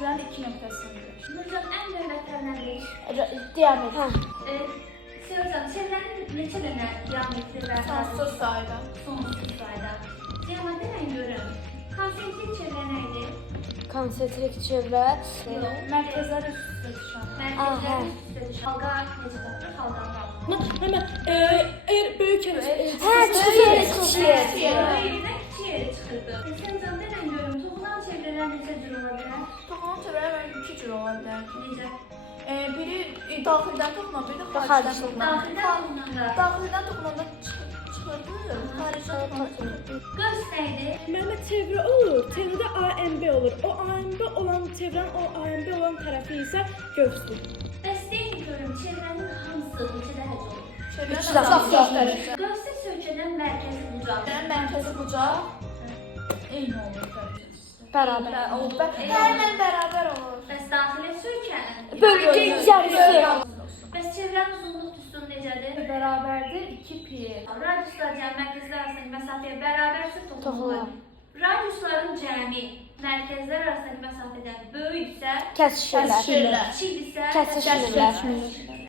çevrenin iki nöqtəsidir. Nurcan, ən mühüm nədir? Diametr. Hocam, çevrenin neçə dənə diametri və Sonsuz sayda. sonsuz sayda. Diametri mən görüm. Konsentrik çevre neydi? Konsentrik çevrə. Mərkəzlər üst-üstə düşən. Merkezler üst-üstə düşən. Halqa necə tapılır? Halqanın Hemen böyük Hə, Böyük kiçik. yerinə kiçik yeri çıxırdı. Sən can denən görüm, toxunan çevrələr necə cür ola bilər? Toxunan çevrələr iki cür ola bilər. Necə? Biri daxildən toxunan, biri də xaricdən Xaricdən. toxunan. Daxildən toxunanda. Daxildən toxunanda çıxırdı, xaricdən toxunanda çıxırdı. Qövs neydi? Məhəmməd çevrə olur. Çevrədə AMB olur. O AMB olan çevrənin o AMB olan tərəfi isə gövsdür. Bəs deyin görüm, çevrənin hamısı neçə dərəcə olur? Çevrənin Üç dərəcə. Qövsə sökədən mərkəzi bucaq. Mərkəzi bucaq eyni olur dərəcəsi. Bərabər. Hərlə bərabər olur. Bəs daxilə sökən? Bölgə yarısı. Bəs çevrənin uzunluq düsturu necədir? Bərabərdir 2 pi. Radiuslar cəmi mərkəzlər arasındakı məsafəyə bərabərsə toxunulur. Toxunulur. Radiusların cəmi mərkəzlər arasındakı məsafədən böyüksə, Kəsişirlər. Kəsişirlər. kiçikdirsə, Kəsişirlər.